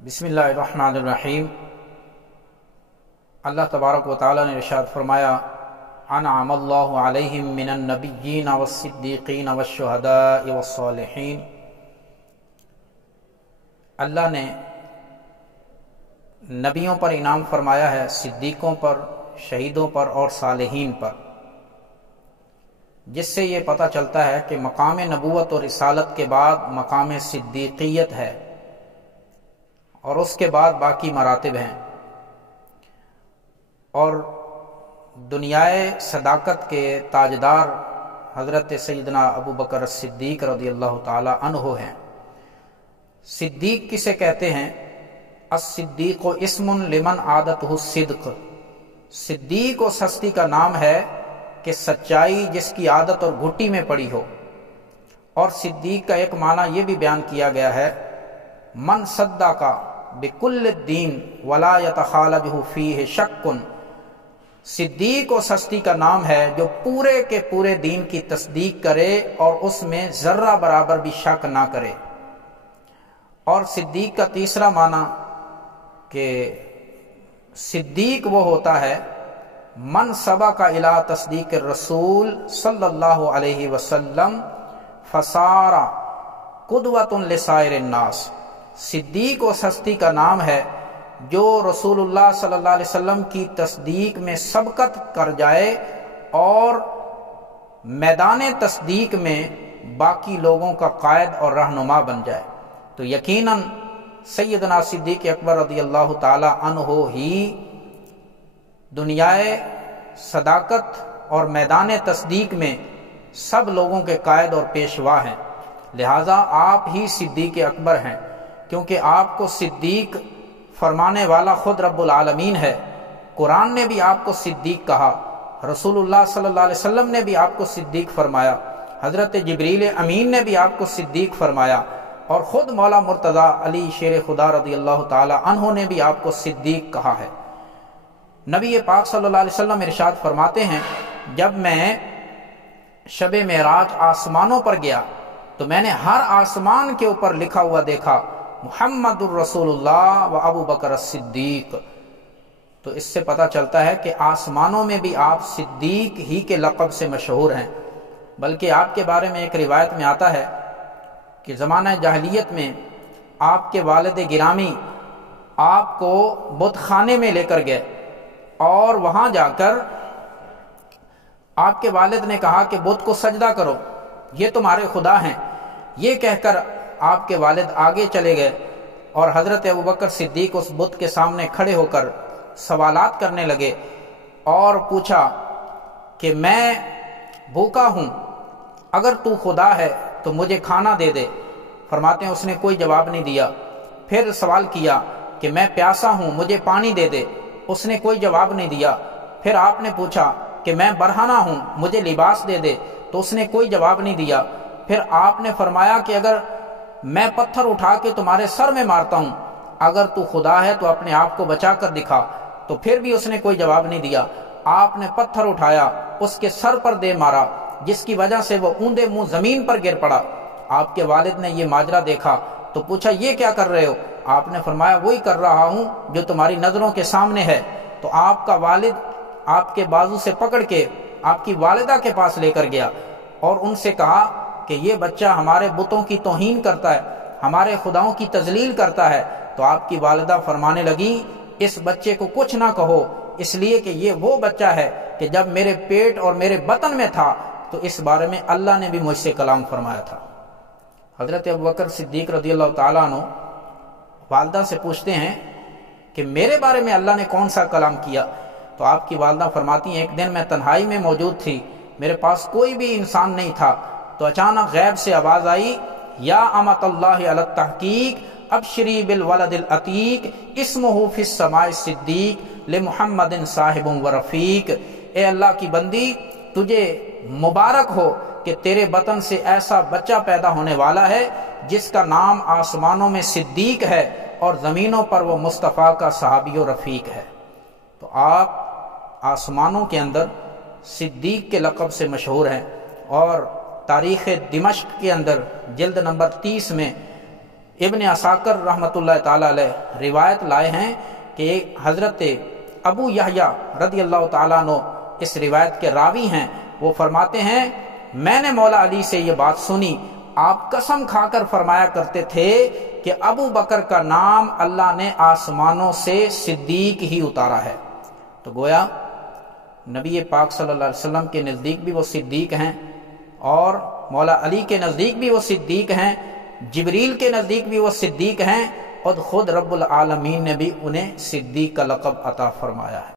बिस्मिल्लाहिर्रहमानिर्रहीम। अल्लाह तबारक व तआला ने इरशाद फरमाया, अनअमल्लाहु अलैहिम मिनन नबिय्यीन वस्सिद्दीक़ीन वश्शुहदाኢ वस्सालिहीन। अल्लाह ने नबियों पर इनाम फरमाया है, सिद्दीक़ों पर, शहीदों पर और सालिहीन पर, जिससे ये पता चलता है कि मकाम नबूवत और रिसालत के बाद मकाम सिद्दीक़ियत है और उसके बाद बाकी मरातिब हैं। और दुनियाए सदाकत के ताजदार हज़रत सैयदना अबू बकर सिद्दीक़ रज़ियल्लाहु ताला अन्हु हैं। सिद्दीक़ किसे कहते हैं? अस-सिद्दीक़ इस्मुन लिमन आदतहु सिद्क़। सिद्दीक़ उस हस्ती का नाम है कि सच्चाई जिसकी आदत और घुट्टी में पड़ी हो। और सिद्दीक़ का एक माना यह भी बयान किया गया है, मन सद्दाका बिकुल्ल दीन वला यतखालजहु फीह शक्कुन। सिद्दीक़ उस हस्ती का नाम है जो पूरे के पूरे दीन की तस्दीक करे और उसमें जर्रा बराबर भी शक ना करे। और सिद्दीक़ का तीसरा माना कि सिद्दीक़ वो होता है मन सबका इला तस्दीक रसूल सल्लल्लाहु अलैहि वसल्लम फसारा कुदवतुन लिसाइरिन नास। सिद्दीक़ उस हस्ती का नाम है जो रसूलुल्लाह सल्लल्लाहु अलैहि वसल्लम की तस्दीक में सबकत कर जाए और मैदान तस्दीक में बाकी लोगों का कायद और रहनुमा बन जाए। तो यकीनन सैयदना सिद्दीक़ अकबर रज़ियल्लाहु ताला अन्हु ही दुनियाए सदाकत और मैदान तस्दीक में सब लोगों के कायद और पेशवा हैं। लिहाजा आप ही सिद्दीक़ अकबर हैं, क्योंकि आपको सिद्दीक़ फरमाने वाला खुद रब्बुल आलमीन है। कुरान ने भी आपको सिद्दीक़ कहा, रसूलुल्लाह सल्लल्लाहु अलैहि वसल्लम ने भी आपको सिद्दीक़ फरमाया, हज़रत जिब्रील अमीन ने भी आपको सिद्दीक़ फरमाया और ख़ुद मौला मुर्तज़ा अली शेर खुदा रज़ियल्लाहु ताला अन्हु ने भी आपको सिद्दीक़ कहा है। नबी पाक सल्लल्लाहु अलैहि वसल्लम इरशाद फरमाते हैं, जब मैं शब-ए मेराज आसमानों पर गया तो मैंने हर आसमान के ऊपर लिखा हुआ देखा, मुहम्मदुर रसूलुल्लाह व अबू बकर सिद्दीक़। तो इससे पता चलता है कि आसमानों में भी आप सिद्दीक़ ही के लक़ब से मशहूर हैं। बल्कि आपके बारे में एक रिवायत में आता है कि ज़माना जाहिलियत में आपके वालिद गिरामी आपको बुत खाने में लेकर गए और वहां जाकर आपके वालिद ने कहा कि बुत को सजदा करो, ये तुम्हारे खुदा हैं। ये कहकर आपके वालिद आगे चले गए और हज़रत अबू बकर सिद्दीक़ उस बुत के सामने खड़े होकर सवालात करने लगे और पूछा कि मैं भूखा हूं, अगर तू खुदा है तो मुझे खाना दे दे। फरमाते हैं उसने कोई जवाब नहीं दिया। फिर सवाल किया कि मैं प्यासा हूं, मुझे पानी दे दे। उसने कोई जवाब नहीं दिया। फिर आपने पूछा कि मैं बरहना हूं, मुझे लिबास दे दे, तो उसने कोई जवाब नहीं दिया। फिर आपने फरमाया कि अगर मैं पत्थर उठा के तुम्हारे सर में मारता हूं, अगर तू खुदा है तो अपने आप को बचा कर दिखा। तो फिर भी उसने कोई जवाब नहीं दिया। आपने पत्थर उठाया, उसके सर पर दे मारा, जिसकी वजह से वो ऊंधे मुंह जमीन पर गिर पड़ा। आपके वालिद ने ये माजरा देखा तो पूछा, ये क्या कर रहे हो? आपने फरमाया, वही कर रहा हूं जो तुम्हारी नजरों के सामने है। तो आपका वालिद आपके बाजू से पकड़ के आपकी वालिदा के पास लेकर गया और उनसे कहा कि ये बच्चा हमारे बुतों की तौहीन करता है, हमारे खुदाओं की तजलील करता है। तो आपकी वालिदा फरमाने लगी, इस बच्चे को कुछ ना कहो, इसलिए कि ये वो बच्चा है कि जब मेरे पेट और मेरे बतन में था तो इस बारे में अल्लाह ने भी मुझसे कलाम फरमाया था। हज़रत अबू बकर सिद्दीक़ रज़ियल्लाहु ताला अन्हु वालिदा से पूछते हैं कि मेरे बारे में अल्लाह ने कौन सा कलाम किया? तो आपकी वालिदा फरमाती हैं, एक दिन मैं तन्हाई में मौजूद थी, मेरे पास कोई भी इंसान नहीं था, तो अचानक गैब से आवाज आई, या अमतल्लाहि अला तहकीक अबशरी बिल वलदिल अतीक इस्मुहु फिस समाए सिद्दीक ले मुहम्मदिन साहिबुम व रफीक। ए अल्लाह की बंदी, तुझे मुबारक हो कि तेरे बतन से ऐसा बच्चा पैदा होने वाला है जिसका नाम आसमानों में सिद्दीक है और ज़मीनों पर वो मुस्तफ़ा का सहाबी व रफ़ीक है। तो आप आसमानों के अंदर सिद्दीक के लक़ब से मशहूर हैं। और तारीख़ दिमश्क के अंदर जिल्द नंबर 30 में ابن عساکر رحمۃ اللہ تعالی علیہ روایت لائے ہیں کہ حضرت ابو یحییٰ رضی اللہ تعالیٰ عنہ اس روایت کے راوی ہیں، وہ فرماتے ہیں میں نے مولا علی سے یہ بات سنی، آپ قسم کھا کر فرمایا کرتے تھے کہ ابو بکر کا نام اللہ نے آسمانوں سے صدیق ہی اتارا ہے۔ تو گویا نبی پاک صلی اللہ علیہ وسلم کے نزدیک بھی وہ صدیق ہیں، اور مولا علی کے نزدیک بھی وہ صدیق ہیں، جبریل کے نزدیک بھی وہ صدیق ہیں، اور خود رب العالمین نے بھی انہیں صدیق کا لقب عطا فرمایا ہے۔